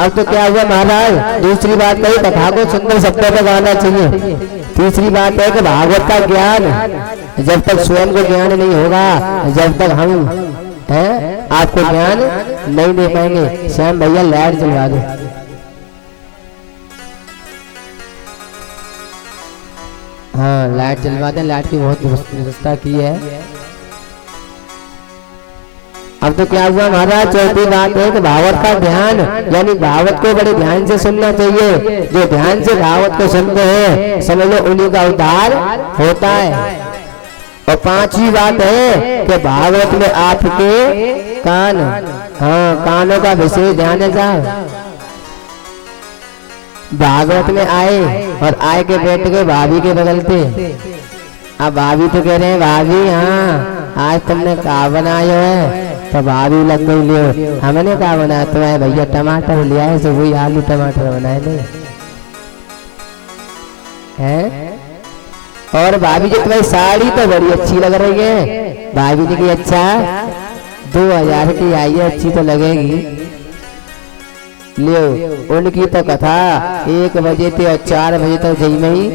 अब तो क्या हुआ महाराज, दूसरी बात कही कथा को सुंदर शब्दों पर गाना चाहिए। तीसरी बात है कि भागवत का ज्ञान जब तक स्वयं को ज्ञान नहीं होगा, जब तक हम आपको ज्ञान नहीं दे पाएंगे। श्याम भैया लाइट जलवा दो। हाँ लाइट जलवा दें, लाइट की बहुत व्यवस्था की है। अब तो क्या हुआ महाराज, चौथी बात है कि भागवत का ध्यान, यानी भागवत को बड़े ध्यान से सुनना चाहिए। जो ध्यान से भागवत को सुनते हैं समझ लो उन्हीं का उद्धार होता है। और पांचवी बात है कि भागवत में आपके कान, हाँ कानों का विशेष ध्यान है साहब। भागवत में आए और आए के बैठ के भाभी के बगल पे, अब भाभी तो कह रहे हैं भाभी हाँ आज तुमने क्या बनाया है, तो भाभी लग गई लियो हमने क्या बनाया, तो है भैया टमाटर लिया है, तो वही आलू टमाटर बनाए नहीं है। और भाभी जी तुम्हारी साड़ी तो बड़ी अच्छी लग रही है। भाभी जी की अच्छा 2000 की आई है, अच्छी तो लगेगी। लियो उनकी तो कथा 1 बजे थी और 4 बजे तक जई में ही।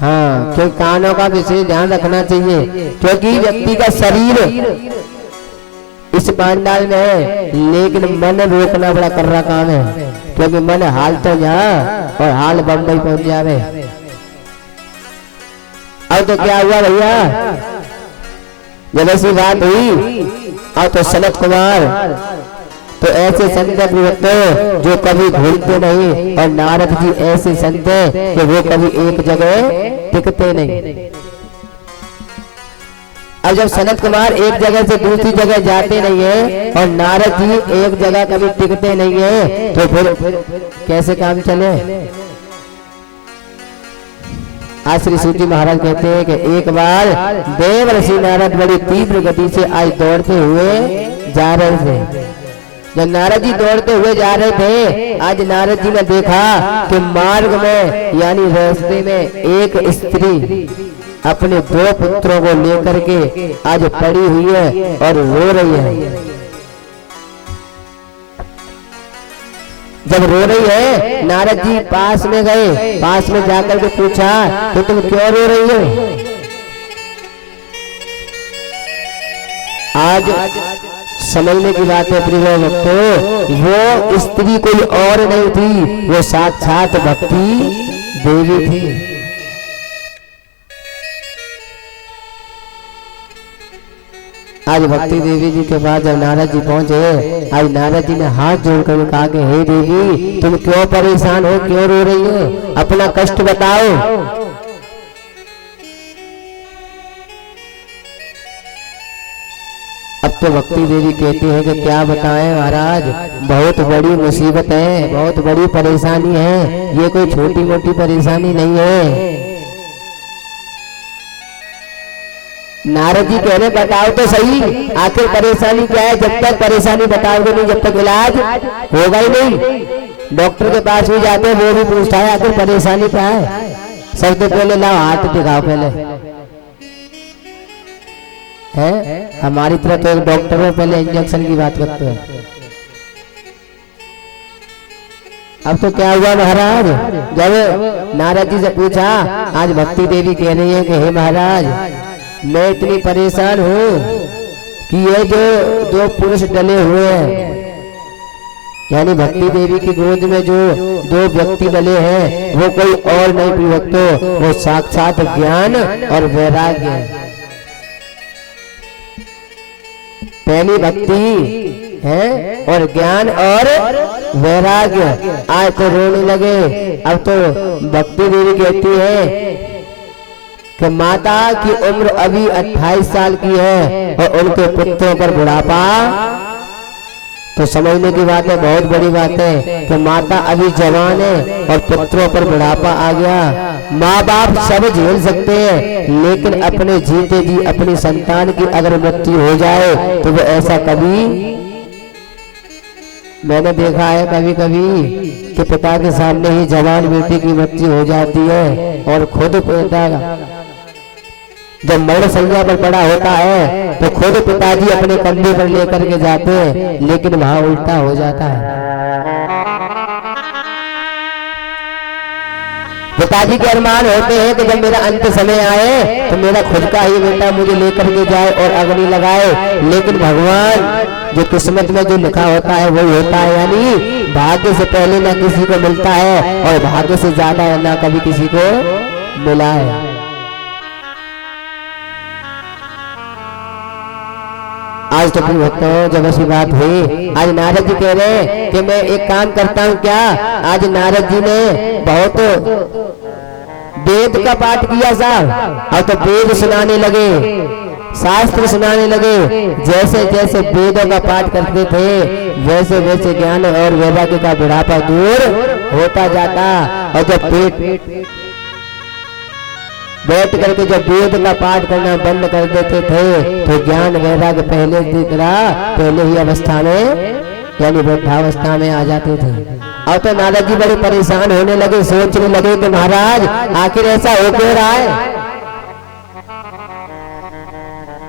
हाँ क्योंकि कानों का विशेष ध्यान रखना चाहिए, क्योंकि व्यक्ति का शरीर इस पांडाल में है, लेकिन मन रोकना बड़ा कर रहा काम है, क्योंकि मन हाल तो यहाँ और हाल बम्बई पहुंच जावे। अब तो क्या हुआ भैया, जब ऐसी बात हुई अब तो सनत कुमार तो ऐसे संत हैं जो कभी भूलते नहीं, और नारद जी ऐसे संत हैं कि वो कभी एक जगह टिकते नहीं। अब जब सनत कुमार एक जगह से दूसरी जगह जाते नहीं है और नारद जी एक जगह कभी टिकते नहीं है, तो फिर कैसे काम चले। आज श्री सूजी महाराज कहते हैं कि एक बार देव ऋषि नारद बड़ी तीव्र गति से आज दौड़ते हुए जा रहे थे। जब नारद जी दौड़ते हुए जा रहे थे, आज नारद जी ने देखा कि मार्ग में यानी रास्ते में एक स्त्री अपने 2 पुत्रों को लेकर के आज पड़ी हुई है और रो रही है। जब रो रही है, नारद जी पास में गए, पास में जाकर के पूछा तो तुम क्यों रो रही हो। आज समझने की बात है प्रिय भक्तों, वो स्त्री कोई और नहीं थी, वो साक्षात भक्ति देवी थी। आज भक्ति देवी जी के पास जब नारद जी पहुंचे, आज नारद जी ने हाथ जोड़कर कहा कि हे देवी तुम क्यों परेशान हो, क्यों रो रही हो, अपना कष्ट बताओ। अब तो भक्ति देवी कहती है कि क्या बताएं महाराज, बहुत बड़ी मुसीबत है, बहुत बड़ी परेशानी है, ये कोई छोटी मोटी परेशानी नहीं है। नारद जी कह रहे बताओ तो सही, आखिर परेशानी क्या है। जब तक परेशानी बताओगे नहीं, जब तक इलाज होगा ही नहीं। डॉक्टर के पास भी जाते हैं, वो भी पूछता है आखिर परेशानी क्या है। सबसे पहले लाओ हाथ दिखाओ पहले, है हमारी तरह तो एक डॉक्टर है पहले इंजेक्शन की बात करते हैं। अब तो क्या हुआ महाराज, जब नारद जी से पूछा, आज भक्ति देवी कह रही है कि हे महाराज मैं इतनी परेशान हूँ कि ये जो 2 पुरुष डले हुए हैं, यानी भक्ति देवी की गोद में जो 2 व्यक्ति डले हैं, वो कोई और नहीं प्रिय भक्तों, वो साक्षात ज्ञान और वैराग्य है। पहली भक्ति है और ज्ञान और वैराग्य। आज तो रोने लगे। अब तो भक्ति देवी कहती है कि माता की उम्र अभी 28 साल की है और उनके पुत्रों पर बुढ़ापा, तो समझने की बात है, बहुत बड़ी बात है कि माता अभी जवान है और पुत्रों पर बुढ़ापा आ गया। माँ बाप सब झेल सकते हैं, लेकिन अपने जीते जी अपनी संतान की अगर मृत्यु हो जाए तो वो ऐसा कभी, मैंने देखा है कभी कभी कि पिता के सामने ही जवान बेटी की मृत्यु हो जाती है और खुद पिता जब मरण संज्ञा पर पड़ा होता है तो खुद पिताजी अपने कंधे पर लेकर के जाते हैं, लेकिन वहां उल्टा हो जाता है। पिताजी के अरमान होते हैं कि जब मेरा अंत समय आए तो मेरा खुद का ही बेटा मुझे लेकर के जाए और अग्नि लगाए, लेकिन भगवान जो किस्मत में जो लिखा होता है वही होता है, यानी भाग्य से पहले ना किसी को मिलता है और भाग्य से ज्यादा ना कभी किसी को मिला है। आज तो अपने भक्तों जब ऐसी बात हुई, आज नारद जी कह रहे हैं कि मैं एक काम करता हूँ क्या। आज नारद जी ने बहुत वेद का पाठ किया साहब, और तो वेद सुनाने लगे, शास्त्र सुनाने लगे। जैसे जैसे वेदों का पाठ करते थे वैसे वैसे ज्ञान और वैराग्य का बुढ़ापा दूर होता जाता। और जब बैठ करके जब वेद का पाठ करना बंद कर देते थे तो ज्ञान वैराग्य पहले ही अवस्था में यानी वृद्धावस्था में आ जाते थे। और तो नारद जी बड़े परेशान होने लगे, सोचने लगे कि महाराज आखिर ऐसा हो क्यों रहा है।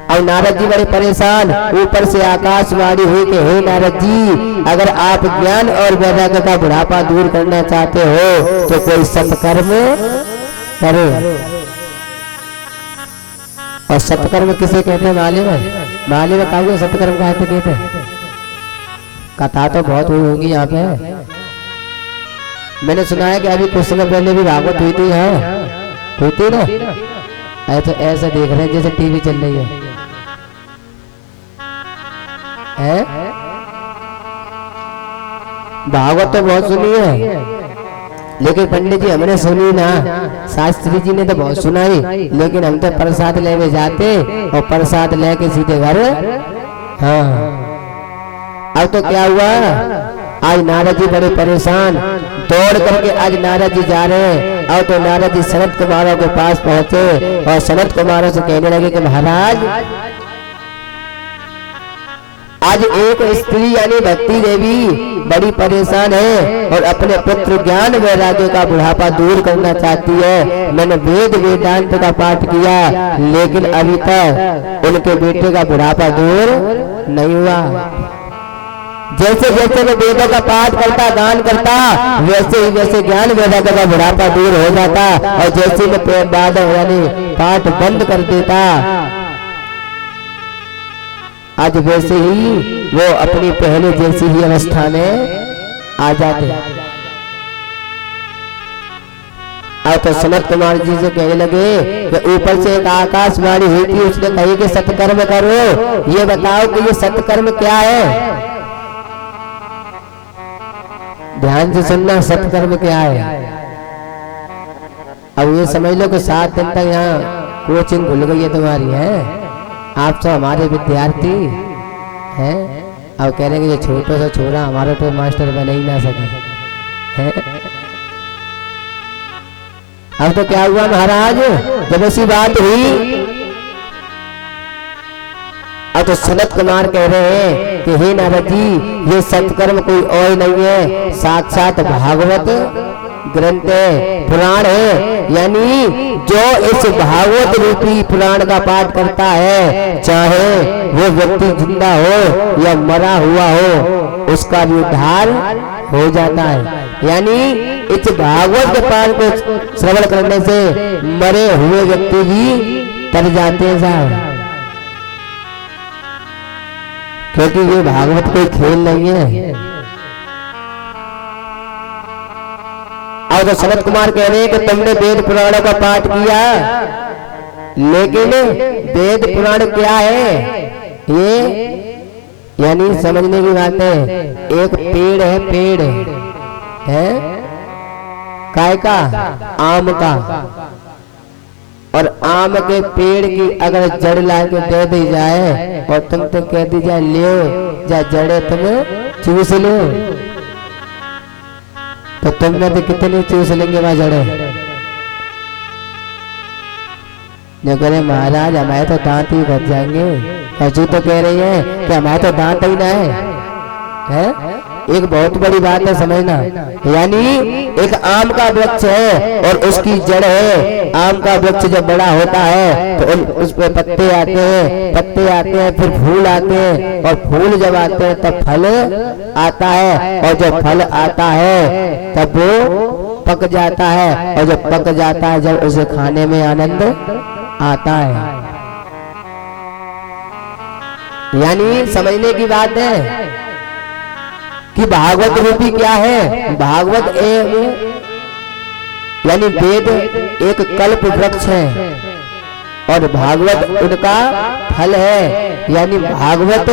और नारद जी बड़े परेशान, ऊपर से आकाशवाणी हुई कि हे नारद जी, अगर आप ज्ञान और वैराग्य का बुढ़ापा दूर करना चाहते हो तो कोई सत्कर्म करो। और सत्कर्म किसे कहते हैं मालूम है? मालूम है काहे सत्कर्म कहते हैं? कथा तो बहुत हुई होगी यहाँ पे। मैंने सुना है कि अभी कुछ समय पहले भी भागवत हुई थी, हुई थी ना। तो ऐसा देख रहे हैं जैसे टीवी चल रही है? भागवत तो बहुत सुनी है, लेकिन पंडित जी हमने सुनी ना, शास्त्री जी ने तो बहुत सुनाई, लेकिन हम तो प्रसाद लेने जाते और प्रसाद लेके सीधे घर। हाँ, अब तो क्या हुआ, आज नारद जी बड़े परेशान, दौड़ करके आज नारद जी जा रहे हैं। और तो नारद जी सनत कुमारों के पास पहुंचे और सनत कुमारों से कहने लगे कि महाराज आज एक स्त्री यानी भक्ति देवी बड़ी परेशान है और अपने पुत्र ज्ञान वैराग्य का बुढ़ापा दूर करना चाहती है। मैंने वेद वेदांत का पाठ किया लेकिन अभी तक उनके बेटे का बुढ़ापा दूर नहीं हुआ। जैसे जैसे मैं वेदों का पाठ करता गान करता वैसे ही वैसे ज्ञान वैराग्य का बुढ़ापा दूर हो जाता। और जैसे मैं बाद यानी पाठ बंद कर देता, आज वैसे ही वो अपनी पहले जैसी ही अवस्था में आ जाते। और तो सनत कुमार जी से कहने लगे कि ऊपर से एक आकाशवाणी हुई थी, उसने कही कि सत्कर्म करो। ये बताओ कि ये सत्कर्म क्या है? ध्यान से सुनना, सत्कर्म क्या है? अब ये समझ लो कि 7 दिन तक यहाँ कोचिंग भूल गई है तुम्हारी, है? आप तो हमारे विद्यार्थी हैं। अब कह रहे हैं कि ये छोटा सा छोरा हमारा तो मास्टर बन ही ना सके, है? अब तो क्या हुआ महाराज, जब ऐसी बात हुई अब तो सनत कुमार कह रहे हैं कि हे नारद जी, ये सत्कर्म कोई और नहीं है, साक्षात भागवत ग्रंथ है, पुराण है। यानी जो इस भागवत रूपी पुराण का पाठ करता है, चाहे वो व्यक्ति जिंदा हो या मरा हुआ हो, उसका भी उद्धार हो जाता है। यानी इस भागवत के पाठ को श्रवण करने से मरे हुए व्यक्ति भी तर जाते हैं साहब, क्योंकि ये भागवत कोई खेल नहीं है। और तो सनत कुमार कह रहे हैं कि तुमने वेद पुराणों का पाठ किया, लेकिन वेद पुराण क्या है? ये यानी समझने की बात है। एक पेड़ है, पेड़ है काय का? आम का। और आम के पेड़ की अगर जड़ ला के दे दी जाए और तुम तो कह दी जाए लियो जा जड़े तुम चूस लो, तो तुम में तो कितने चूस लेंगे वहां जड़े? जो कह रहे महाराज हमारे तो दांत ही बच जाएंगे। कचू तो कह रही है कि हमारे तो दांत ही ना है? एक बहुत बड़ी बात है समझना। यानी एक आम का वृक्ष है और उसकी जड़ है। आम का वृक्ष जब बड़ा होता है तो उस पे पत्ते आते हैं, पत्ते आते हैं, फिर फूल आते हैं, और फूल जब आते हैं तब फल आता है, और जब फल आता है तब वो पक जाता है, और जब पक जाता है जब उसे खाने में आनंद आता है। यानी समझने की बात है कि भागवत रूपी क्या है। भागवत यानी वेद एक कल्प वृक्ष है और भागवत उनका फल है। यानी भागवत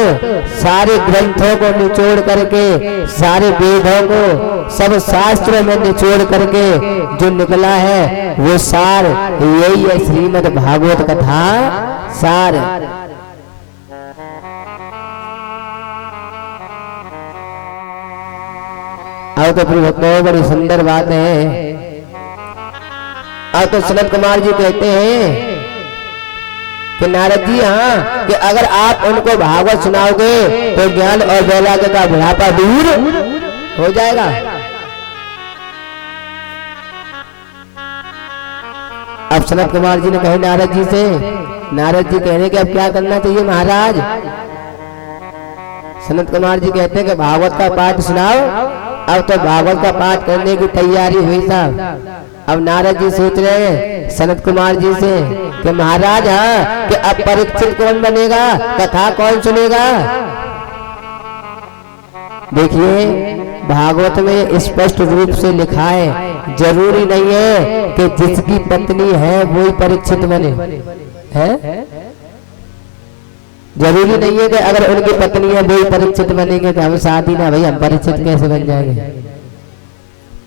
सारे ग्रंथों को निचोड़ करके, सारे वेदों को, सब शास्त्रों में निचोड़ करके जो निकला है वो सार यही है, श्रीमद् भागवत कथा सार। अब तो भक्तों बड़ी सुंदर बात है। अब तो सनत कुमार जी कहते हैं कि नारद जी, हाँ, कि अगर आप उनको भागवत सुनाओगे तो ज्ञान और वैराग्य का बुढ़ापा दूर हो जाएगा। अब सनत कुमार जी ने कहे नारद जी से, नारद जी कह रहे कि अब क्या करना चाहिए महाराज। सनत कुमार जी कहते हैं कि भागवत का पाठ सुनाओ। अब तो भागवत का पाठ करने की तैयारी हुई साहब। अब नारद जी सोच रहे हैं सनत कुमार जी से कि महाराज, हाँ, कि अब परीक्षित कौन बनेगा, कथा कौन सुनेगा। देखिए भागवत में स्पष्ट रूप से लिखा है, जरूरी नहीं है कि जिसकी पत्नी है वही परीक्षित बने, है जरूरी नहीं है कि अगर उनकी पत्नी है वही परीक्षित बनेंगे। तो हम शादी ना, भाई हम परीक्षित कैसे बन जाएंगे।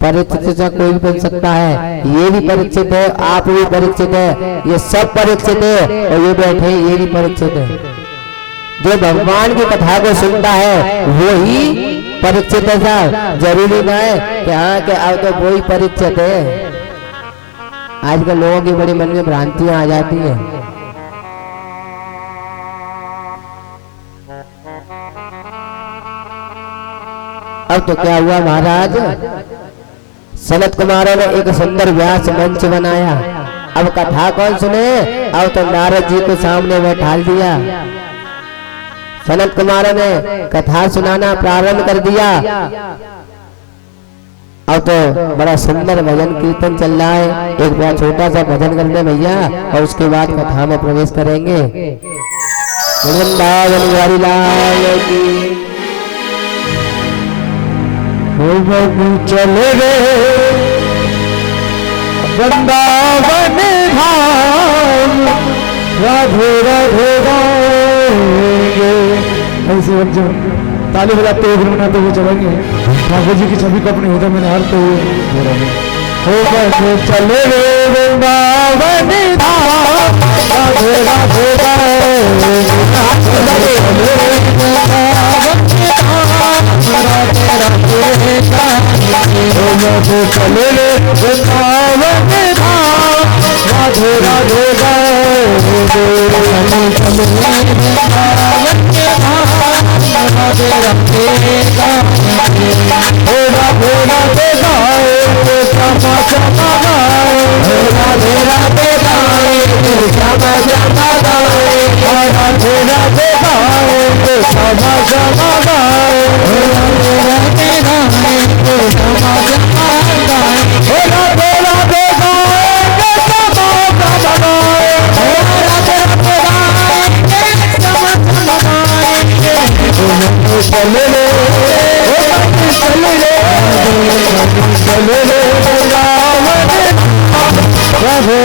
परीक्षित से कोई भी बन सकता है, ये भी परीक्षित है, आप भी परीक्षित है, ये सब परीक्षित है, और ये बैठे ये भी परीक्षित है। जो भगवान की कथा को सुनता है वो ही परीक्षित है साहब। जरूरी ना है कि हाँ कि अब तो वो ही परीक्षित है। आजकल लोगों की बड़ी मन में भ्रांतियां आ जाती है। अब तो क्या हुआ महाराज, सनत कुमारों ने एक सुंदर व्यास मंच बनाया। अब कथा कौन सुने, अब तो नारद जी को सामने बैठा दिया। सनत कुमारों ने कथा सुनाना प्रारंभ कर दिया। अब तो बड़ा सुंदर भजन कीर्तन चल रहा है। एक बार छोटा सा भजन करने भैया, और उसके बाद कथा में प्रवेश करेंगे। वृंदावन बिहारी लाल की चले गए वृंदावन धाम, राधे राधे गाएंगे। ऐसे जब ताली बजाते हुए मनाते हुए चलेंगे, ठाकुर जी की छवि को अपने हृदय में निहारते हुए चले गए वृंदावन धाम, राधे राधे गाएंगे। चले वृंदावन धाम, राधे राधे गाएंगे। राधे राधे गाएंगे, राधे राधे गाएंगे, श्यामा श्यामा गाएंगे। राधे राधे गाएंगे, श्यामा श्यामा गाएंगे। राधे राधे गाएंगे, श्यामा श्यामा गाएंगे। राधे राधे गाएंगे, श्यामा श्यामा गाएंगे। राधे राधे गाएंगे, श्यामा श्यामा गाएंगे। राधे राधे गाएंगे, श्यामा श्यामा गाएंगे। चले ले चले ले चले ले वृंदावन राधे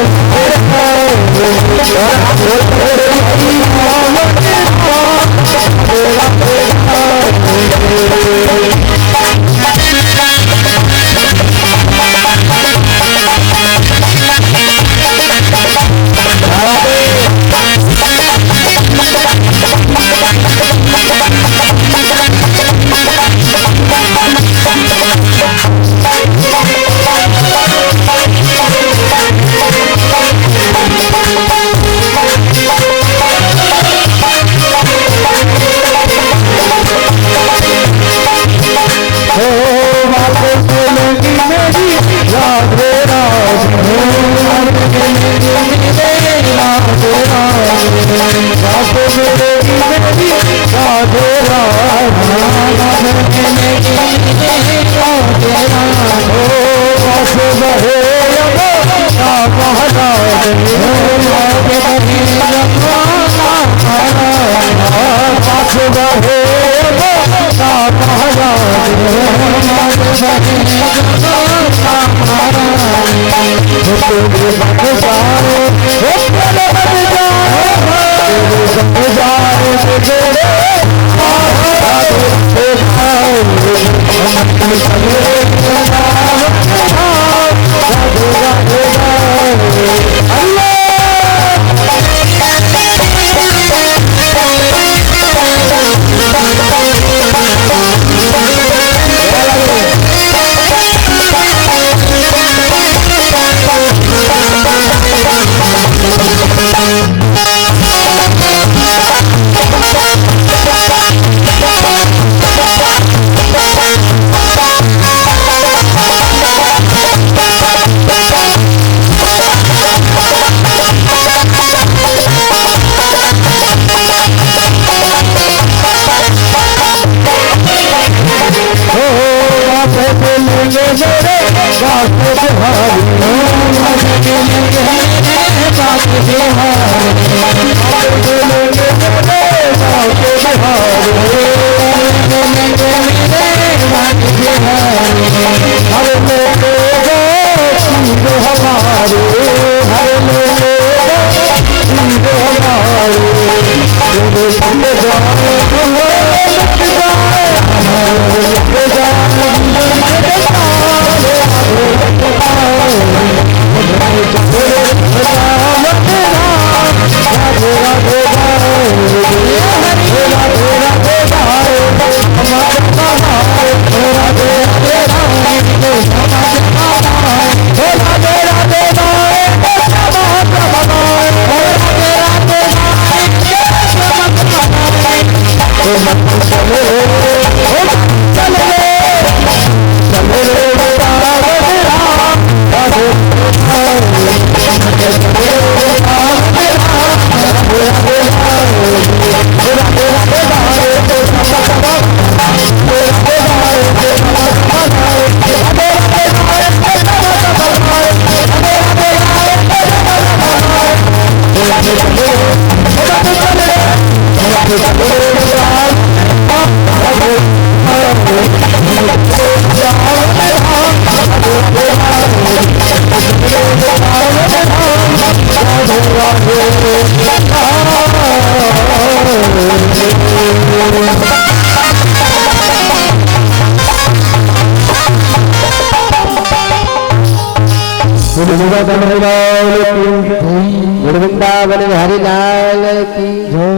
वृंदावन हरि लाल की जय।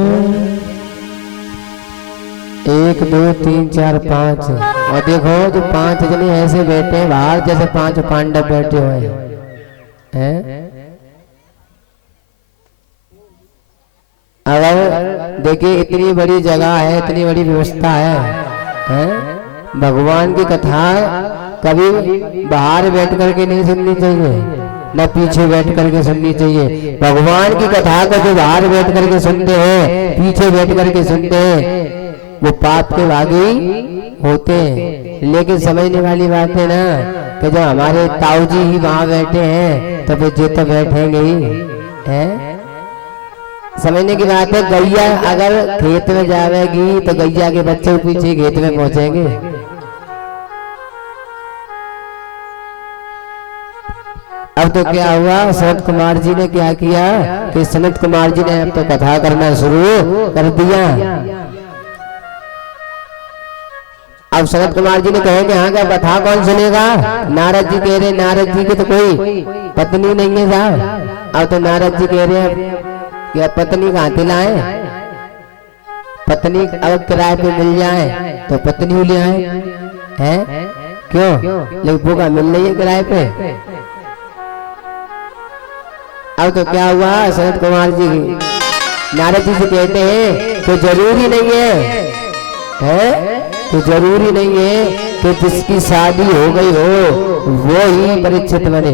1 2 3 4 5 और देखो जो 5 जने ऐसे बैठे हैं बाहर जैसे 5 पांडव बैठे हुए हैं। अगर देखिए इतनी बड़ी जगह है, इतनी बड़ी व्यवस्था है? भगवान की कथा कभी बाहर बैठ करके नहीं सुननी चाहिए, न पीछे बैठ करके सुननी चाहिए। भगवान की कथा को जो बाहर बैठ करके सुनते हैं, पीछे बैठ करके सुनते हैं, वो पाप के भागी होते हैं। लेकिन समझने वाली बात है ना कि जब हमारे ताऊ जी ही वहां बैठे हैं तो फिर जे तो बैठेंगे ही हैं। समझने की बात है, गैया अगर खेत में जाएगी तो गैया के बच्चे पीछे खेत में पहुंचेंगे। अब तो क्या हुआ, सनत कुमार जी ने क्या किया कि सनत कुमार जी ने अब तो कथा करना शुरू कर दिया। अब सनत कुमार जी ने कहेंगे हाँ क्या कथा कौन सुनेगा? नारद जी कह रहे, नारद जी की तो कोई पत्नी नहीं है साहब। अब तो नारद जी कह रहे हैं कि पत्नी कहाँ से लाए? पत्नी अगर किराए पे मिल जाए तो पत्नी ले आए हैं। क्यों? लेकिन भूखा मिल रही है किराए पे। अब तो क्या हुआ, सनत कुमार जी नारद जी से कहते हैं तो जरूरी नहीं है, तो जरूरी नहीं है कि जिसकी शादी हो गई हो वो ही परीक्षित बने।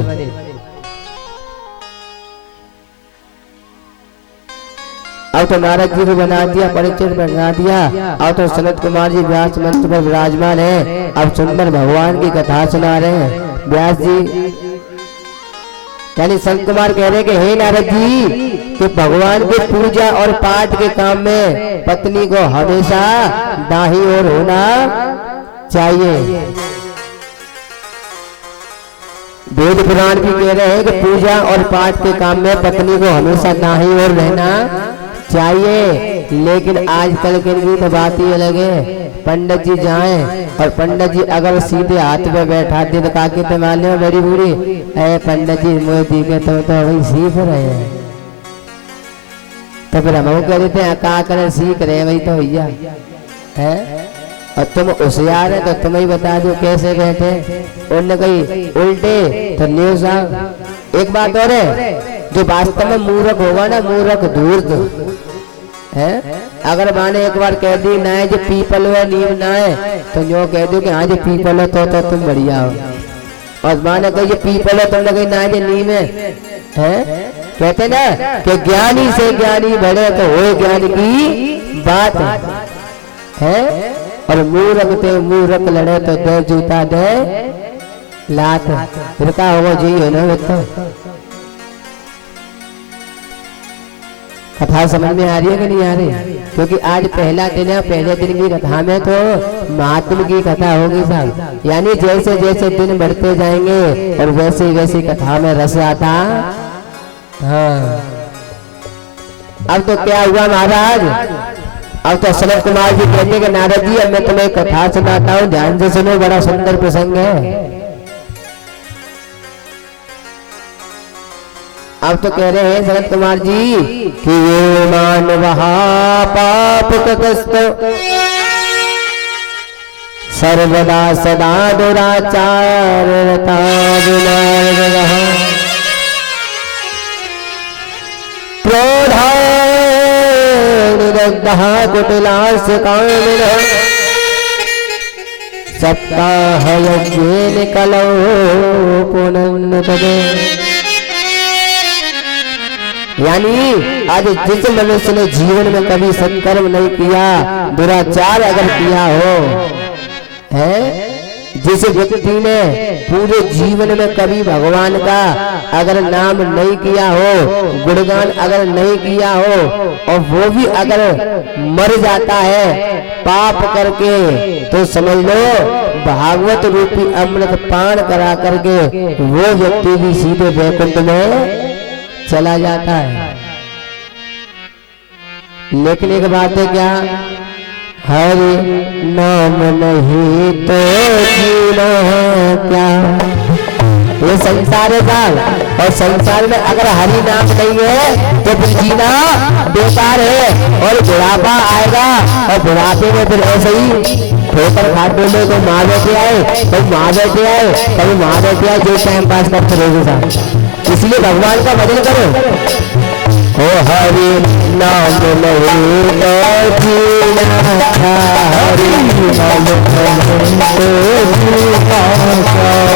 अब तो नारद जी को बना दिया, परीक्षित बना दिया। अब तो सनत कुमार जी व्यास मंच पर विराजमान है, अब सुंदर भगवान की कथा सुना रहे हैं। व्यास जी यानी संत कुमार कह रहे कि हे नारद जी कि भगवान की पूजा और पाठ के काम में पत्नी को हमेशा दाही ओर होना चाहिए। वेद पुराण भी कह रहे हैं कि पूजा और पाठ के काम में पत्नी को हमेशा दाही ओर रहना चाहिए। लेकिन आजकल के लिए तो बात ही अलग है। पंडित जी जाएं और पंडित जी अगर सीधे हाथ में बैठा दे तो काके तो मान लो मेरी बूढ़ी अरे पंडित जी मोदी के तो वही सीख रहे हैं। तो फिर हम कह देते हैं का कर सीख रहे हैं वही तो भैया है। और तुम होशियार है तो तुम ही बता दो कैसे बैठे। उनने कही उल्टे तो न्यूज एक बात और है, जो वास्तव में मूर्ख होगा ना, मूर्ख धूर्त है। अगर माने एक बार कह दी ना है जो पीपल है नीम ना है तो जो कह दो कि हाँ जो पीपल है तो तुम बढ़िया हो। और माने कही जो पीपल है तुमने कही ना जो नीम है। कहते ना कि ज्ञानी से ज्ञानी बढ़े तो हो ज्ञान की बात है। और मूर्ख ते मूर्ख लड़े तो दे जूता दे लात। फिर का होगा जी हो ना तो कथा समझ में आ रही है कि नहीं आ रही? क्योंकि आज पहला दिन है, पहले दिन की कथा में तो महात्म की कथा होगी साहब। यानी जैसे जैसे दिन बढ़ते जाएंगे और वैसे वैसी कथा में रस आता। हाँ अब तो क्या हुआ महाराज, अब तो सनत कुमार जी कहते हैं कि नारद जी अब मैं तुम्हें कथा सुनाता हूँ, ध्यान से सुनो, बड़ा सुंदर प्रसंग है। अब तो कह रहे हैं सनत कुमार जी कि ये मानव पाप तस्त सर्वदा सदा दुराचार कुटिलास कामिन सप्ताह यज्ञेन कलौ पुनन्न तदे। यानी आज जिस मनुष्य ने जीवन में कभी सत्कर्म नहीं किया, दुराचार अगर किया हो है, जिस व्यक्ति ने पूरे जीवन में कभी भगवान का अगर नाम नहीं किया हो, गुणगान अगर नहीं किया हो, और वो भी अगर मर जाता है पाप करके, तो समझ लो भागवत रूपी अमृत पान करा करके वो व्यक्ति भी सीधे वैकुंठ में चला जाता है। लेकिन एक बात है क्या, हरि नाम नहीं तो जीना क्या। ये संसार है साहब, और संसार में अगर हरि नाम नहीं है तो फिर जीना बेकार है। और बुढ़ापा आएगा और बुढ़ापे में फिर ऐसे ही ठोकर खा डोले को माँ बैठे आए, कभी माँ बैठे आए, कभी माँ बैठे आए, जो टाइम पास करते रहोगे साहब। इसलिए भगवान का भजन करो। ओ हरि नाम नहीं तो जीना था, हरि नाम नहीं तो जीना था,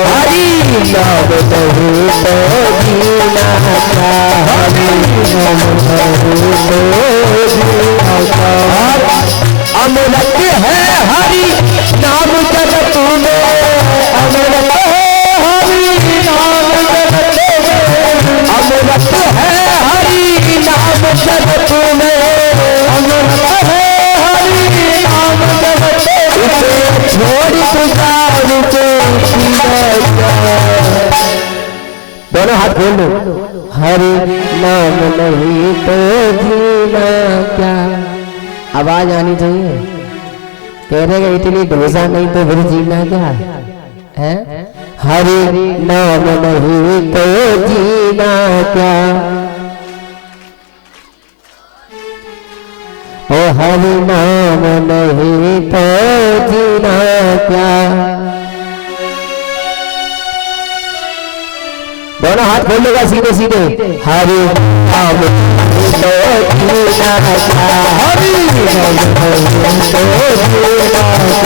हरि नाम नहीं तो जीना था, हरि नाम नहीं तो जीना था। अमृत है हरि नाम जगत में, अमृत है हरि नाम जगत में, अमृत है हरि नाम जगत में, अमृत है हरि नाम जगत में। इसे छोड़ तुझारू को दोनों हाथ खोल दो। हरि नाम नहीं तो जीना क्या। आवाज आनी चाहिए। कह रहे हैं इतनी डोसा नहीं तो फिर जीना क्या है। हरि नाम नहीं तो जीना क्या, ओ हरि नाम नहीं तो जीना क्या। दोनों हाथ खोलेगा सीधे सीधे। हरि नाम नहीं तो जीना क्या, हरि नाम नहीं तो जीना क्या,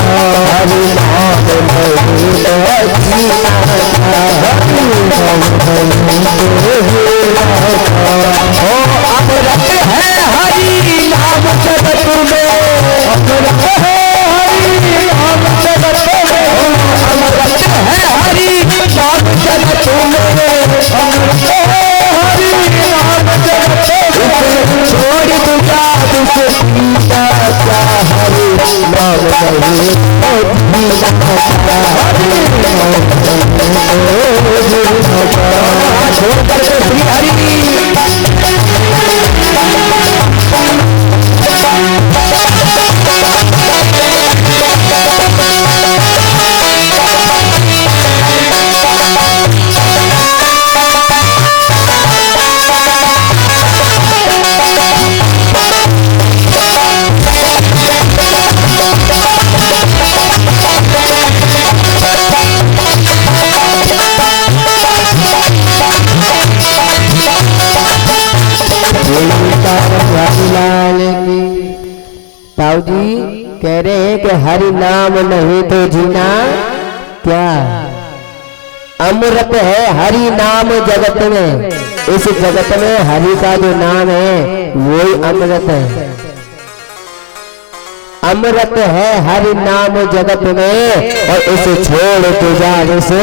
हरि नाम नहीं तो जीना क्या, हरि नाम नहीं तो जीना क्या। ओ अमृत है हरि नाम जगत में, अमृत है हरि नाम जगत में, अमृत है हरि नाम जगत में, अमृत है नहीं तो जीना क्या छोड़ करके श्री हरि ताऊ जी कह रहे हैं कि हरि नाम नहीं तो जीना क्या। अमृत है हरि नाम जगत में, इस जगत में हरि का जो नाम है वही अमृत है। अमृत है हरि नाम जगत में और इसे छोड़ तो जाने से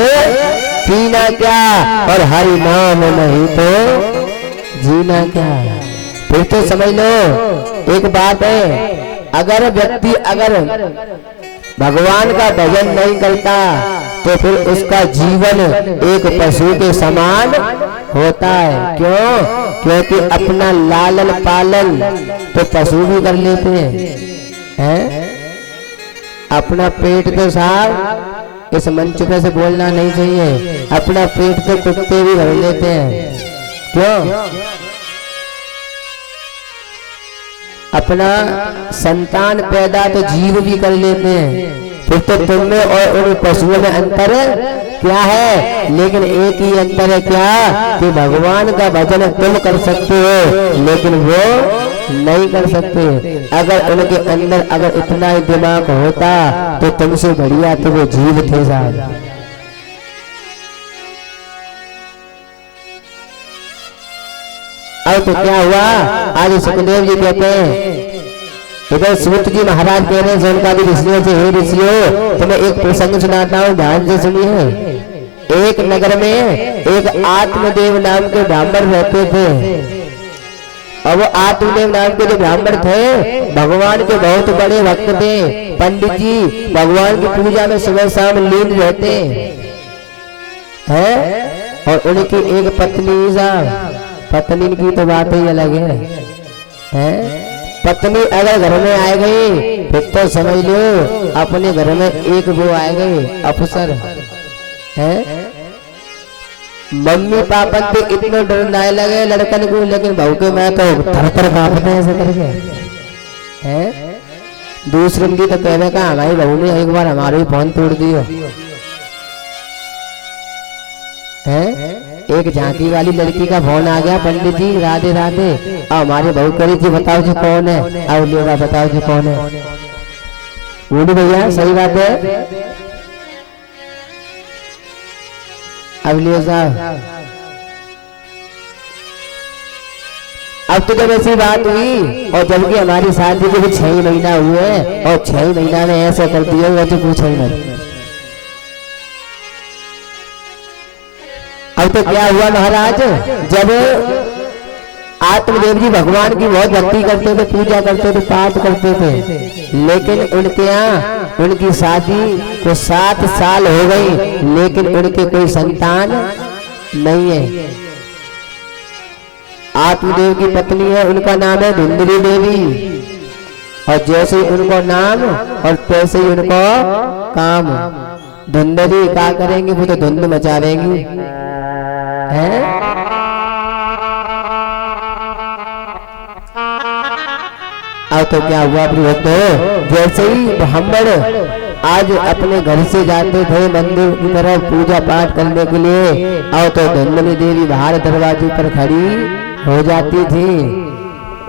पीना क्या, और हरि नाम नहीं तो जीना क्या। फिर तो समझ लो एक बात है, अगर व्यक्ति अगर भगवान का भजन नहीं करता तो फिर उसका जीवन एक पशु के समान होता है। क्यों? क्योंकि अपना लालन पालन तो पशु भी कर लेते हैं। अपना पेट तो साफ, इस मंच पे से बोलना नहीं चाहिए, अपना पेट तो कुत्ते भी भर लेते हैं। क्यों? अपना संतान पैदा तो जीव भी कर लेते हैं। फिर तो तुम में और उन पशुओं में अंतर क्या है? लेकिन एक ही अंतर है क्या कि भगवान का भजन तुम कर सकते हो लेकिन वो नहीं कर सकते। अगर उनके अंदर अगर इतना ही दिमाग होता तो तुमसे बढ़िया तो वो जीव थे साहब। अब तो क्या हुआ, आज सुखदेव जी कहते हैं, इधर सूत जी महाराज कह रहे हैं सोनकादि ऋषियों से, हे ऋषियों तुम्हें एक प्रसंग सुनाता हूँ, ध्यान से सुनिए। एक नगर में एक आत्मदेव नाम के ब्राह्मण रहते थे। और वो आत्मदेव नाम के जो ब्राह्मण थे भगवान के बहुत बड़े भक्त थे। पंडित जी भगवान की पूजा में सुबह शाम लीन रहते हैं। और उनकी एक पत्नी साहब, पत्नी की तो बात ही अलग है। पत्नी अगर घर में आ गई फिर तो समझ लो अपने घर में एक वो आ गए अफसर है। मम्मी पापा तो इतना डरने लगे लड़कन को, लेकिन बहू के मैं तो थर कांपते हैं ऐसे करके है। दूसरे की तो कहने का हमारी बहू ने एक बार हमारे फोन तोड़ दियो है। एक झांकी वाली लड़की का फोन आ गया, पंडित जी राधे राधे, और हमारे बहू करी जी बताओ जी कौन है, अब लेगा बताओ जी कौन है। बोली भैया सही बात है, अब लियो साहब। अब तो जब ऐसी बात हुई और जबकि हमारी शादी के भी 6 महीना हुए और 6 महीना में ऐसा कर दिया वो तो पूछो ही नहीं। अब तो क्या हुआ महाराज, जब आत्मदेव जी भगवान की बहुत भक्ति करते थे, पूजा करते थे, पाठ करते थे, लेकिन उनके यहाँ उनकी शादी को 7 साल हो गई लेकिन उनके कोई संतान नहीं है। आत्मदेव की पत्नी है, उनका नाम है धुंधली देवी, और जैसे ही उनको नाम और तैसे ही उनको काम। धुंधली क्या करेंगे, वो तो धुंध मचावेंगी है। अब तो क्या हुआ अपनी भक्तों, जैसे ही ब्राह्मण आज अपने घर से जाते थे मंदिर की तरफ पूजा पाठ करने के लिए, और तो धुंधली देवी बाहर दरवाजे पर खड़ी हो जाती थी।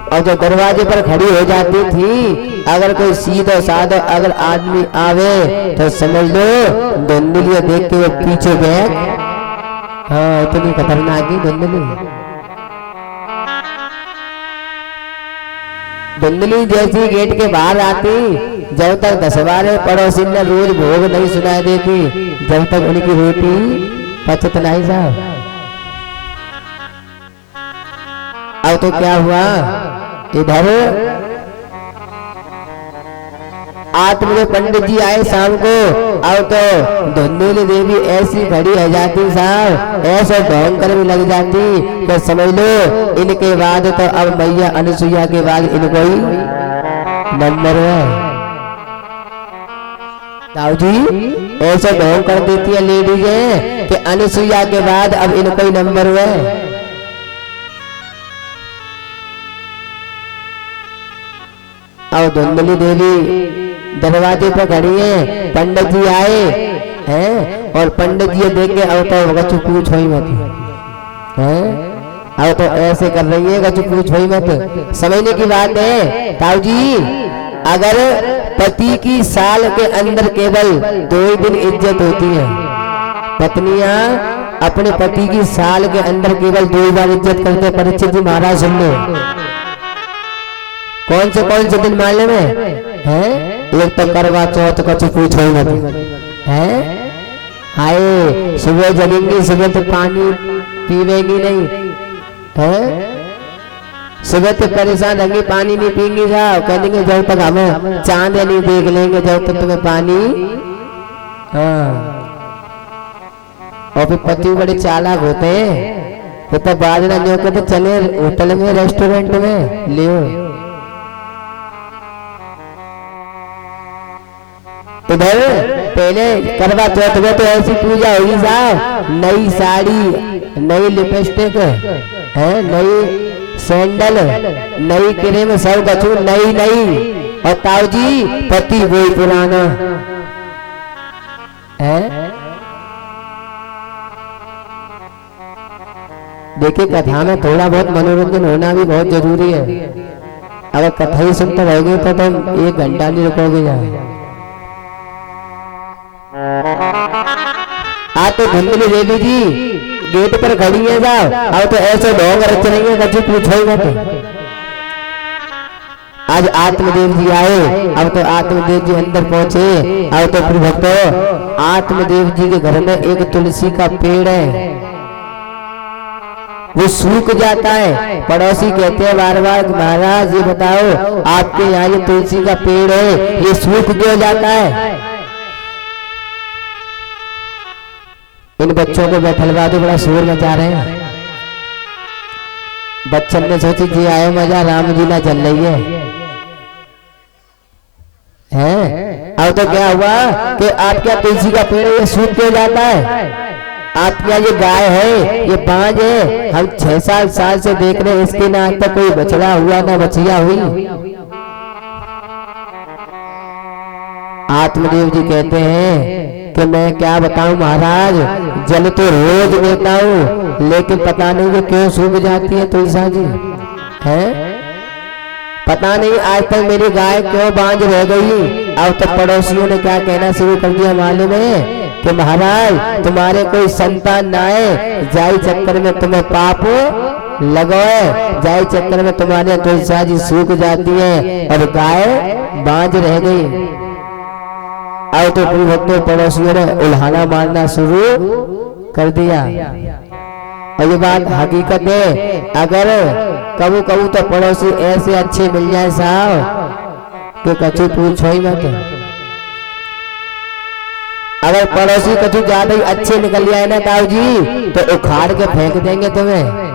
और जो दरवाजे पर खड़ी हो जाती थी, अगर कोई सीधा साधा अगर आदमी आवे तो समझ लो धुंधली देख के वो पीछे बैठ। हाँ इतनी खतरनाक ही धुंधली। धुंधली जैसी गेट के बाहर आती, जब तक 10 बार पड़ोसी ने रोज भोग नहीं सुनाई देती, जब तक उनकी रोटी पचत नहीं साहब। अब तो क्या हुआ, इधर आत्म में पंडित जी आए शाम को, अब तो धुंधुली देवी ऐसी खड़ी हो जाती साहब, ऐसा ढोंग कर भी लग जाती तो समझ लो इनके बाद तो अब मैया अनुसुईया के बाद इनको ही नंबर है। ताऊ जी ऐसा ढोंग कर देती है लेडीज कि अनुसुईया के बाद अब इनको ही नंबर हुआ। अब धुंधली देवी दरवाजे पर खड़ी है, पंडित जी आए हैं और पंडित जी देख के अब तो गच्चू पूछो ही मत हैं, अब तो ऐसे कर रही है गच्चू पूछो ही मत। समझने की बात है ताऊ जी, अगर पति की साल के अंदर केवल 2 ही दिन इज्जत होती है, पत्नियां अपने पति की साल के अंदर केवल 2 बार इज्जत करते। परीक्षित जी महाराज सुन लो, कौन से दिन मानने में है? एक तो करवा चौथ का पूछो मत है, आए सुबह जगेंगी, सुबह तो पानी पीवेगी नहीं है, सुबह तो परेशान रहेंगे, पानी नहीं पीएंगी साहब, कह देंगे जब तक हमें चांद नहीं देख लेंगे जब तक तुम्हें पानी। हाँ, और फिर पति बड़े चालाक होते हैं, तो तब बाद में जो कहते चले होटल में रेस्टोरेंट में लियो। इधर पहले करवा चौथ में तो ऐसी पूजा होगी साहब, नई साड़ी, नई लिपस्टिक है, नई सैंडल, नई क्रीम, सब कछु नई। और ताऊ जी पति वही पुराना है। देखिए कथा में थोड़ा बहुत मनोरंजन होना भी बहुत जरूरी है। अगर कथा ही सुनते रहोगे तो तुम 1 घंटा नहीं रुकोगे यहाँ। आज तो धुंधली देवी जी गेट पर खड़ी है साहब, अब तो ऐसे ढोंग रच रही है कभी पूछो ही मत। आज आत्मदेव जी आए, अब तो आत्मदेव जी अंदर पहुंचे, अब तो फिर भक्तों आत्मदेव जी के घर में एक तुलसी का पेड़ है, वो सूख जाता है। पड़ोसी कहते हैं बार बार महाराज ये बताओ आपके यहाँ ये तुलसी का पेड़ है ये सूख क्यों जाता है? इन बच्चों को बैठलवा दो, बड़ा शोर मचा रहे हैं। बच्चन ने सोची जी आए मजा, राम जी ना चल रही है। अब तो क्या हुआ कि आपका तुलसी का पेड़ ये सूख क्यों जाता है? आपके यहाँ ये गाय है, ये बांझ है, हम 6 साल से देख रहे हैं, इसके ना आज तक कोई बछड़ा हुआ ना बछिया हुई। आत्मदेव जी कहते हैं कि मैं क्या बताऊं महाराज, जल तो रोज देता हूँ लेकिन पता नहीं वो क्यों सूख जाती है तुलसा जी है, पता नहीं आज तक मेरी गाय क्यों बांझ रह गई। अब तो पड़ोसियों ने क्या कहना शुरू कर दिया मालूम है कि महाराज तुम्हारे कोई संतान ना है, जाई चक्कर में तुम्हें पाप लगाए, जाई चक्कर में तुम्हारे तुलसा जी सूख जाती है और गाय बांझ रह गई। अब तो भक्तों पड़ोसियों ने उल्हाना मारना शुरू कर दिया। और ये बात हकीकत है, अगर कबू कबू तो पड़ोसी ऐसे अच्छे मिल जाए साहब कि कछु पूछो ही मत। अगर पड़ोसी कछु ज्यादा ही अच्छे निकल जाए ना ताऊ जी तो उखाड़ के फेंक देंगे तुम्हें।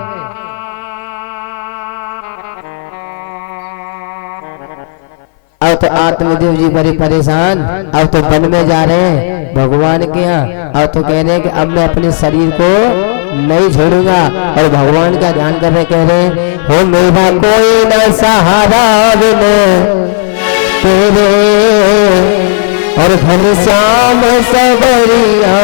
अब तो आत्मदेव जी बड़े परेशान, अब तो वन में जा रहे हैं भगवान के यहाँ। अब तो कह रहे हैं कि अब मैं अपने शरीर को नहीं छोड़ूंगा और भगवान का ध्यान कर रहे, कह रहे हो मेरा कोई न सहारा बिन तेरे और घनश्याम सबरिया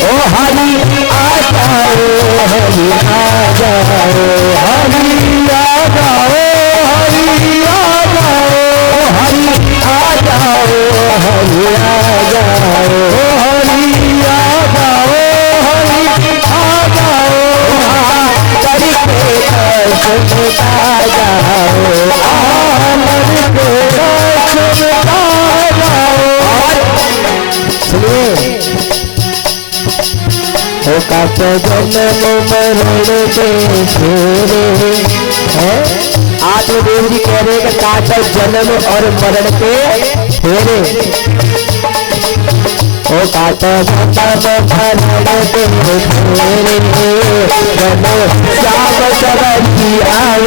ओ हरि आ जाओ, हरि आ जाओ, हरि आ जाओ, हरि आ जाओ, हरि आ जाओ, हरि आ जाओ। ओ काट जन्म मरण के फेरे हैं। आत्मदेव जी कह रहे कि काट जन्म और मरण के फेरे। ओ काट जन्म मरण के फेरे जनो श्याम सरजी आए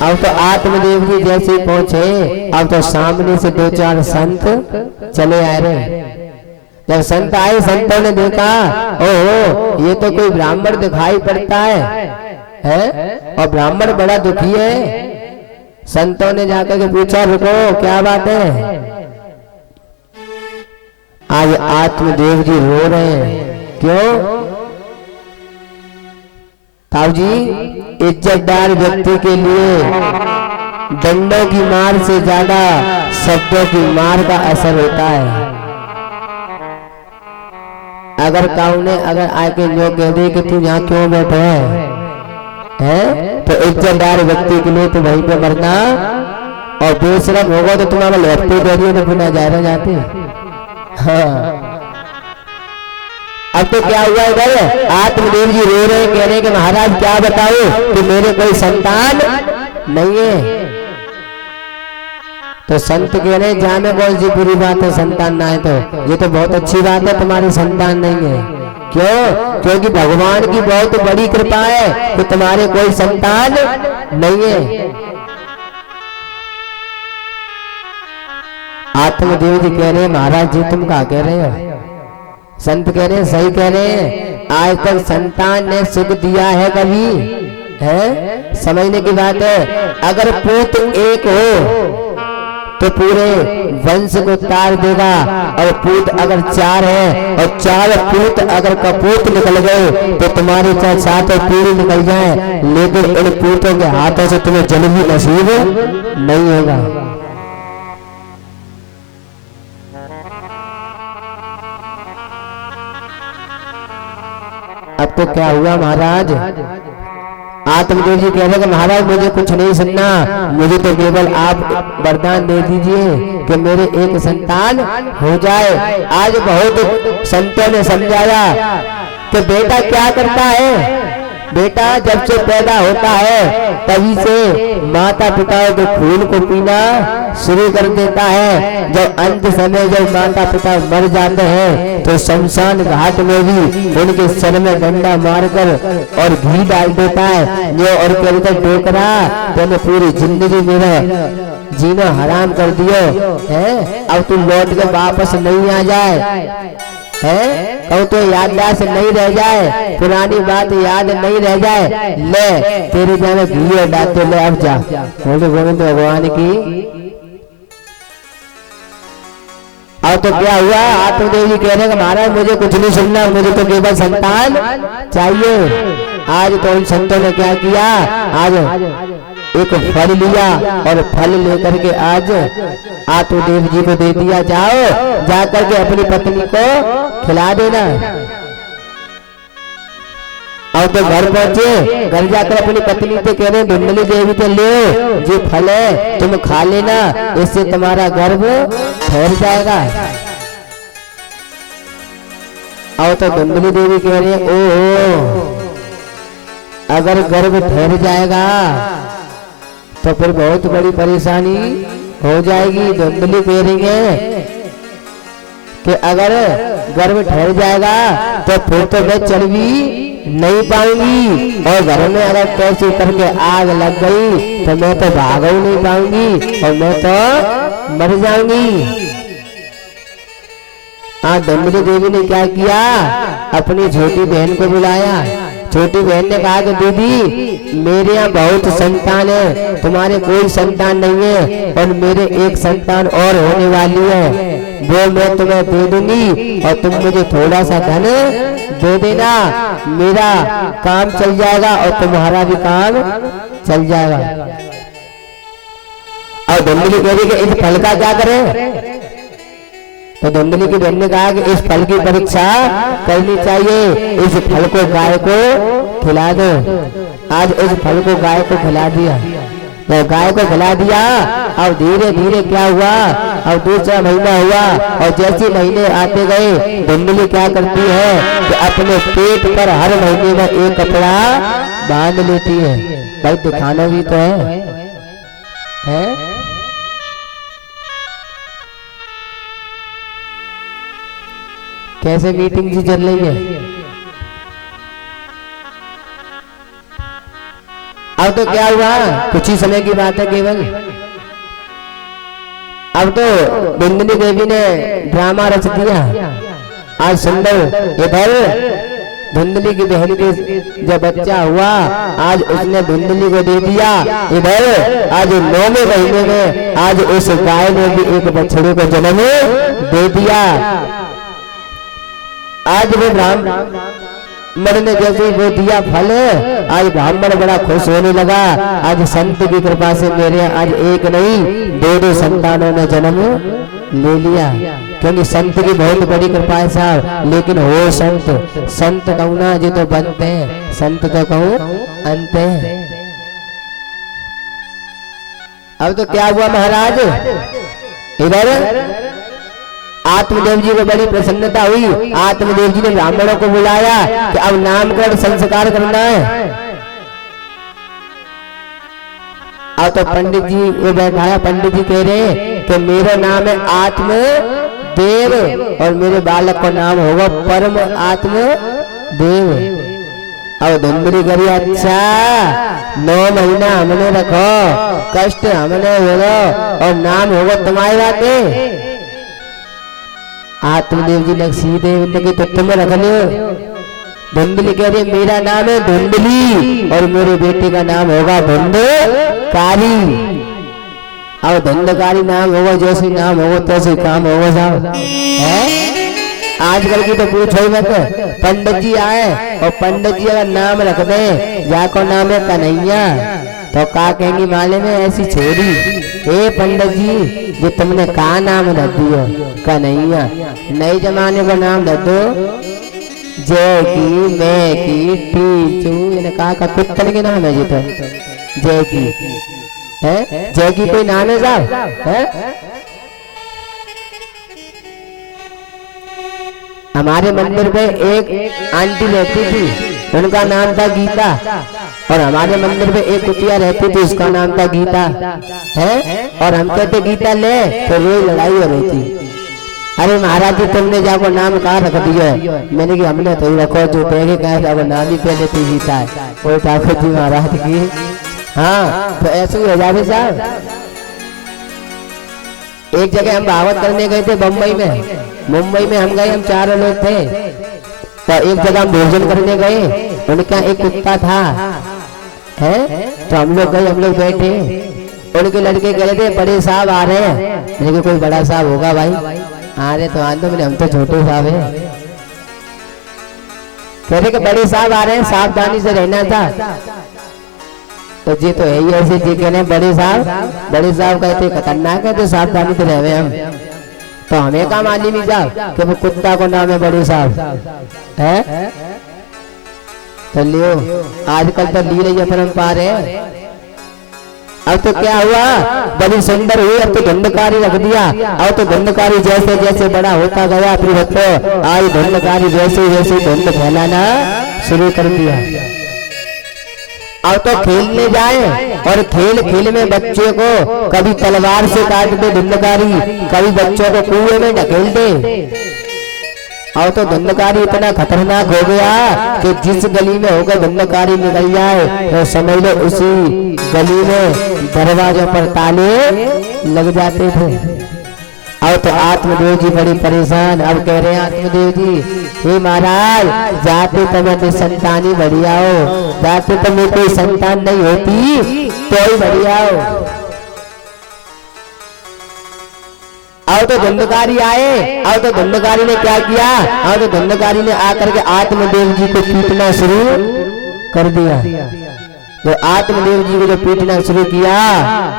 अब तो आत्मदेव जी जैसे पहुंचे, अब तो सामने से दो चार संत चले आ रहे। जब संत आए, संतों ने देखा ओहो ये तो कोई ब्राह्मण दिखाई पड़ता है और ब्राह्मण बड़ा दुखी है। संतों ने जाकर के पूछा रुको क्या बात है। आज आत्मदेव जी रो रहे हैं, क्यों? ताऊ जी, इज्जतदार व्यक्ति के लिए डंडों की मार से ज्यादा शब्दों की मार का असर होता है। अगर काऊ ने अगर आके जो कह दे कि तू यहाँ क्यों बैठे है तो इज्जतदार व्यक्ति के लिए तो वहीं पे मरना, और बेशरम होगा तो तुम्हारा लौटते दे दिए तो बिना जाए जाते। हाँ, अब तो क्या हुआ इधर, आत्मदेव जी रो रहे, कह रहे कि महाराज क्या बताओ कि मेरे कोई संतान नहीं है। तो संत कह रहे जाने कौन सी बुरी बात है, संतान ना है तो ये तो बहुत अच्छी बात है तुम्हारी संतान नहीं है। क्यों? क्योंकि भगवान की बहुत बड़ी कृपा है कि तुम्हारे कोई संतान नहीं है। आत्मदेव जी कह रहे महाराज जी तुम क्या कह रहे हो? संत कह रहे सही कह रहे हैं, आज तक संतान ने सुख दिया है कभी है? समझने की बात है, अगर पूत एक हो तो पूरे वंश को तार देगा, और पूत अगर चार है और चार पूत अगर कपूत निकल गए तो तुम्हारे चाहे सातों पीढ़ी निकल जाए, लेकिन इन पूतों के हाथों से तुम्हें जन्म भी नसीब नहीं होगा। अब तो क्या हुआ महाराज, आत्मदेव जी कह रहे कि महाराज मुझे कुछ नहीं सुनना, मुझे तो केवल आप वरदान दे दीजिए कि मेरे एक संतान हो जाए। आज बहुत संतों ने समझाया कि बेटा क्या करता है, बेटा जब से पैदा होता है तभी से माता पिताओं के खून को पीना शुरू कर देता है। जब अंत समय जब माता पिता मर जाते हैं तो शमशान घाट में भी उनके सर में डंडा मारकर और घी डाल देता है जो, और कहते डोकरा तेने पूरी जिंदगी मेरा जीना हराम कर दियो है, अब तू लौट के वापस नहीं आ जाए है, कहूँ तो याददाश्त नहीं रह जाए, पुरानी बात याद नहीं रह जाए, ले तेरे जाने घी और डालते ले अब जा। बोले गोविंद भगवान की। अब तो क्या हुआ, आत्मदेव जी कह रहे हैं महाराज मुझे कुछ नहीं सुनना, मुझे तो केवल संतान चाहिए। आज तो उन संतों ने क्या किया, आज एक फल लिया और फल लेकर के आज आत्मदेव जी को दे दिया, जाओ जाकर के अपनी पत्नी को खिला देना। और तो घर पहुंचे, घर जाकर अपनी पत्नी से कह रहे धुंधली देवी तो ले जो फल है तुम खा लेना, इससे तुम्हारा गर्भ ठहर जाएगा। और तो धुंधली देवी कह रही है ओ अगर गर्भ ठहर जाएगा तो फिर बहुत बड़ी परेशानी हो जाएगी। धुंधली कह रही है कि अगर गर्भ ठहर जाएगा तो फिर तो मैं चल भी नहीं पाऊंगी, और घर में अगर पैसे उतर के आग लग गई तो मैं तो भाग ही नहीं पाऊंगी और मैं तो मर जाऊंगी। हाँ, धुंधली देवी ने क्या किया, अपनी छोटी बहन को बुलाया। छोटी बहन ने कहा कि दीदी मेरे यहाँ बहुत संतान है, तुम्हारे कोई संतान नहीं है और मेरे एक संतान और होने वाली है, वो मैं तुम्हें दे दूंगी और तुम मुझे थोड़ा सा धन दे देना, मेरा काम चल जाएगा और तुम्हारा भी काम चल जाएगा। और धुंधली कह रही कि इस फल का क्या करें? तो धुंधली की बहन ने कहा कि इस फल की परीक्षा करनी चाहिए, इस फल को गाय को खिला दो। आज इस फल को गाय को खिला दिया, तो गाय को खिला दिया। अब धीरे धीरे क्या हुआ, अब दूसरा महीना हुआ और जैसे महीने आते गए धुंधली क्या करती है कि अपने पेट पर हर महीने में एक कपड़ा बांध लेती है। भाई दिखाना भी तो है? कैसे मीटिंग जी चल रही है? अब तो क्या हुआ, कुछ ही समय की बात है केवल। अब तो धुंधली देवी ने ड्रामा रच दिया। आज सुंदर इधर धुंधली की बहन के जब बच्चा हुआ, आज उसने धुंधली को दे दिया। इधर आज 9वें महीने में आज उस गाय ने भी एक बछड़े को जन्म दे दिया। आज वो ब्राह्मण ने जैसे वो दिया फल, आज ब्राह्मण बड़ा खुश होने लगा। आज संत की कृपा से मेरे आज एक नहीं 2 संतानों ने जन्म ले लिया, क्योंकि संत की बहुत बड़ी कृपा है साहब। लेकिन हो संत कहूँ ना जी तो बनते हैं, संत तो कहूँ अंत है। अब तो क्या हुआ महाराज, इधर आत्मदेव जी को बड़ी प्रसन्नता हुई। आत्मदेव जी ने ब्राह्मणों को बुलाया कि अब नामकरण संस्कार करना है। अब तो पंडित जी को बैठाया। पंडित जी कह रहे कि मेरा नाम है आत्मदेव और मेरे बालक का नाम होगा परम आत्मदेव। अब धुंधली करी, अच्छा 9 महीना हमने रखो, कष्ट हमने होगा और नाम होगा तुम्हारी बातें। आत्मदेव जी लक्ष्मी देव ने तो तुम रख लो। धुंधली कह रही मेरा नाम है धुंधली और मेरे बेटे का नाम होगा धुंधकारी। अब धुंधकारी नाम होगा, जैसे नाम होगा तैसे काम होगा साहब। आजकल की तो पूछो ही मत। पंडित जी आए और पंडित जी अगर नाम रख दे, जाको नाम है कन्हैया, तो का कहेंगी माले में ऐसी छोरी, हे पंडित जी जो तुमने का नाम रख दियो कन्हैया, नए जमाने का नाम रख दो जय की, मैं की, टीचू। इन्हें कहा कुत्तन के नाम है जी, तो जय की है, जय की कोई नाम है साहब है? हमारे मंदिर पे एक आंटी रहती थी, उनका नाम था गीता, और हमारे मंदिर पे एक कुटिया रहती थी, उसका नाम था गीता है। और हम कहते गीता ले, तो रोज लड़ाई हो रही थी। अरे महाराज जी तुमने जाको नाम कहाँ रख दिया? मैंने कि हमने तो रखो जो कहेंगे कहा जाको नाम ही पहले थी गीता है, कोई ठाकुर जी महाराज की। हाँ तो ऐसे ही हो जाए साहब। एक जगह हम भागवत करने गए थे बम्बई में, मुंबई में हम गए, हम 4 लोग थे। तो एक जगह हम भोजन करने गए, उनके यहाँ एक कुत्ता था है, तो हम लोग गए, हम लोग बैठे, उनके लड़के कह रहे थे बड़े साहब आ रहे हैं। लेकिन कोई बड़ा साहब होगा भाई, आ रहे तो आंदो, मैंने हम तो छोटे साहब है। कह रहे कि बड़े साहब आ रहे हैं, सावधानी से रहना था। तो जी तो है ही ऐसे जी कहने बड़े साहब कहते खतरनाक है, तो सावधानी से रहे हम। तो हमें क्या मालूम ही साहब कि वो कुत्ता को नाम है बड़े साहब है। तो लियो आजकल तो ली रही परंपरा है। अब तो क्या हुआ, बड़ी सुंदर हुई, अब तो धुंधकारी रख दिया। अब तो धुंधकारी जैसे जैसे बड़ा होता गया, फिर बच्चों आज धुंधकारी जैसे जैसे धुंध फैलाना शुरू कर दिया। अब तो खेलने जाए और खेल में बच्चे को कभी तलवार से काट दे धुंधकारी, कभी बच्चों को कुएं में ढकेल दे। और तो धुंधकारी इतना खतरनाक हो गया कि जिस गली में होकर धुंधकारी निकल जाए तो समझ लो उसी गली में दरवाजों पर ताले लग जाते थे। अब तो आत्मदेव जी बड़ी परेशान। अब कह रहे हैं आत्मदेव जी, हे महाराज जाते तुम्हें संतानी बढ़िया हो, जाते तुम्हें कोई संतान नहीं होती तो ही बढ़िया हो। अब तो धुंधकारी आए। अब तो धुंधकारी ने क्या किया, अब तो धुंधकारी ने आकर के आत्मदेव जी को पीटना शुरू कर दिया। जो आत्मदेव जी को जो पीटना शुरू किया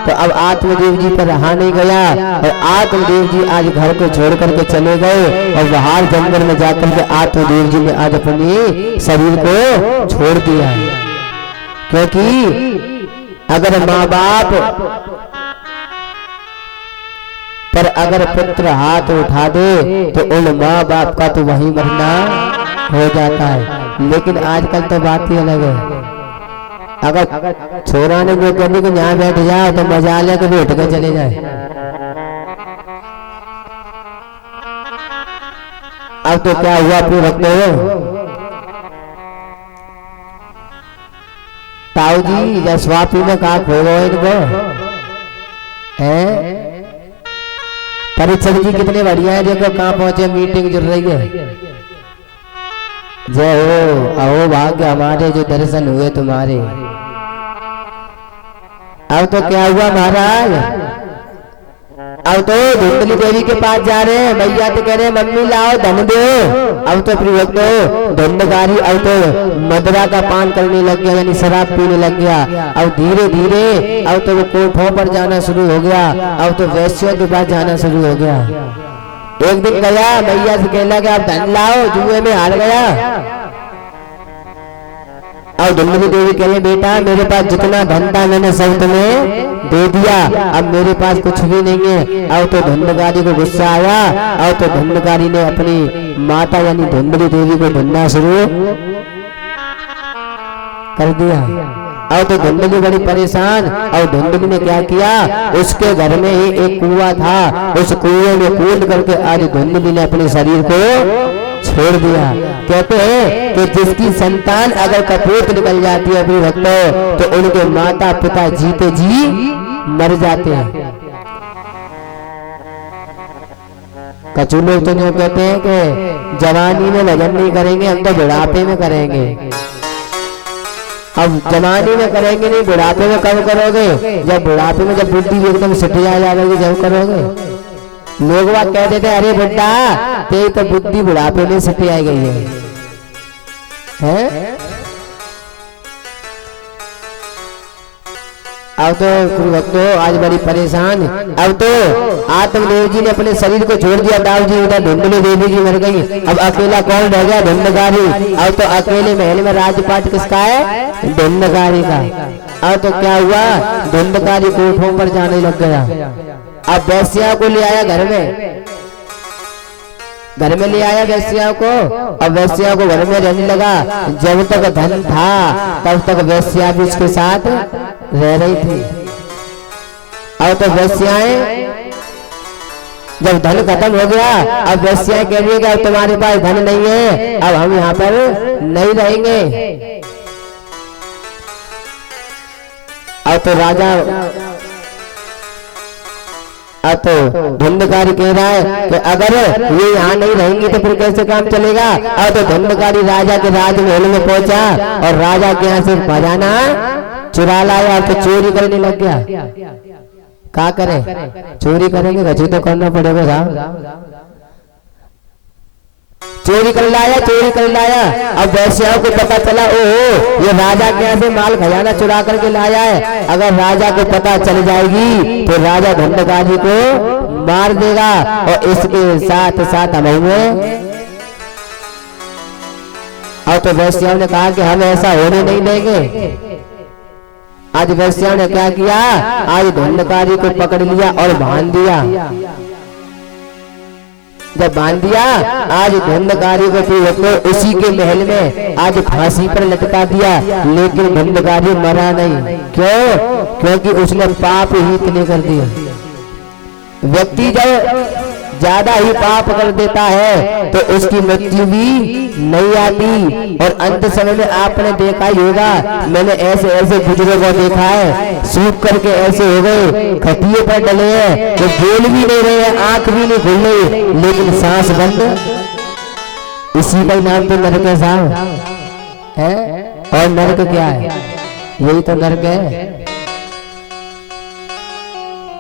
तो अब आत्मदेव जी पर रहा नहीं गया और आत्मदेव जी आज घर को छोड़ करके चले गए और बाहर जंगल में जाकर के आत्मदेव जी ने आज अपनी शरीर को छोड़ दिया। क्योंकि अगर माँ बाप पर अगर पुत्र हाथ उठा दे तो उन माँ बाप का तो वही मरना हो जाता है। लेकिन आजकल तो बात ही अलग है। अगर छोरा ने जो कहने को यहाँ बैठ जाओ तो मजा ले के बैठ के चले जाए। अब तो क्या हुआ अपने वक्त में ताऊ जी जब स्वापी में कहा खो गए इनको है। परीक्षक जी कितने बढ़िया है, देखो कहाँ पहुंचे, मीटिंग जुड़ रही है। जय हो, अहो भाग्य हमारे जो दर्शन हुए तुम्हारे। अब तो क्या हुआ महाराज, अब तो धुंधली देवी के पास जा रहे हैं। भैया तो कह रहे हैं मम्मी लाओ धन दो। अब तो प्रिय भक्तों धुंधकारी अब तो मदरा का पान करने लग गया, यानी शराब पीने लग गया। अब धीरे धीरे अब तो वो कोठों पर जाना शुरू हो गया। अब तो वैश्यों के पास जाना शुरू हो गया। एक दिन गया भैया से कहला कि आप धन लाओ, जुए में हार गया। और धुंधली देवी कह रहे बेटा मेरे पास जितना धन था मैंने सब तुम्हें दे दिया, अब मेरे पास कुछ भी नहीं है। अब तो धुंधकारी को गुस्सा आया। अब तो धुंधकारी ने अपनी माता यानी धुंधली देवी को ढूंढना शुरू कर दिया। अब तो धुंधली बड़ी परेशान। और धुंधली ने क्या किया, उसके घर में ही एक कुआं था, उस कुएं में कूद करके आज धुंधली ने अपने शरीर को छोड़ दिया। कहते हैं कि जिसकी संतान अगर कपूत निकल जाती है अपनी भक्तों तो उनके माता पिता जीते जी मर जाते हैं। कछु लोग तो जो कहते हैं कि जवानी में भजन नहीं करेंगे, हम तो बुढ़ापे में करेंगे। अब जवानी में करेंगे नहीं, बुढ़ापे में कब करोगे, जब बुढ़ापे में जब बुद्धि एकदम सिटिया जाएगी जब करोगे। लोग बात कह देते अरे बेटा तेरी तो बुद्धि बुढ़ापे में सिटी आई गई है? अब तो भक्तों आज बड़ी परेशान। अब तो आत्मदेव जी ने अपने शरीर को छोड़ दिया। दाऊ जी उधर धुंधली देवी जी मर गई। अब अकेला कौन रह गया, धुंधकारी। अब तो अकेले महल में राजपाट किसका है, धुंधकारी का। अब तो क्या हुआ, धुंधकारी कोठों पर जाने लग गया। अब वैश्या को ले आया घर में ले आया वैश्या को। अब वैश्या को घर में रहने लगा। जब तक धन था तब तक वैश्या भी उसके साथ रह रही थी। अब तो वैश्याएं जब धन खत्म हो गया, अब वैश्याएं कह रही है कि अब तुम्हारे पास धन नहीं है, अब हम यहाँ पर नहीं रहेंगे। अब तो राजा अब तो धुंधकारी कह रहा है कि अगर ये यहाँ नहीं रहेंगी तो फिर कैसे काम चलेगा। अब तो धुंधकारी राजा के राजमहल में पहुंचा और राजा के यहाँ से खजाना चुरा लाया। अब तो चोरी करने लग गया। क्या करे, चोरी करेंगे गजी तो करना पड़ेगा साहब। चोरी कर लाया। अब वैश्याओं को पता चला ओहो ये राजा के यहाँ से माल खजाना चुरा करके लाया है। अगर राजा को पता चल जाएगी तो राजा धुंधकारी को मार देगा और इसके साथ साथ हम और तो वैश्याओं ने कहा कि हम ऐसा होने नहीं देंगे। आज वैश्याओं ने क्या किया, आज धुंधकारी को पकड़ लिया और बांध दिया। जब बांध दिया आज धुंधकारी को फिर उसी के महल में आज फांसी पर लटका दिया। लेकिन धुंधकारी मरा नहीं। क्यों? क्योंकि उसने पाप ही इतने कर दिए। व्यक्ति जब ज्यादा ही पाप कर देता है तो उसकी मृत्यु भी नहीं आती। और अंत समय में आपने देखा ही होगा, मैंने ऐसे ऐसे बुजुर्गों को देखा है सूख करके ऐसे हो गए, खटिए पर डले हैं, तो बोल भी नहीं रहे हैं, आंख भी नहीं खुल रही, लेकिन सांस बंद। इसी का नाम तो नरक है साहब है। और नरक क्या है, यही तो नरक है।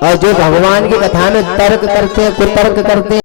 और जो भगवान की कथा में तर्क करते हैं, कुतर्क करते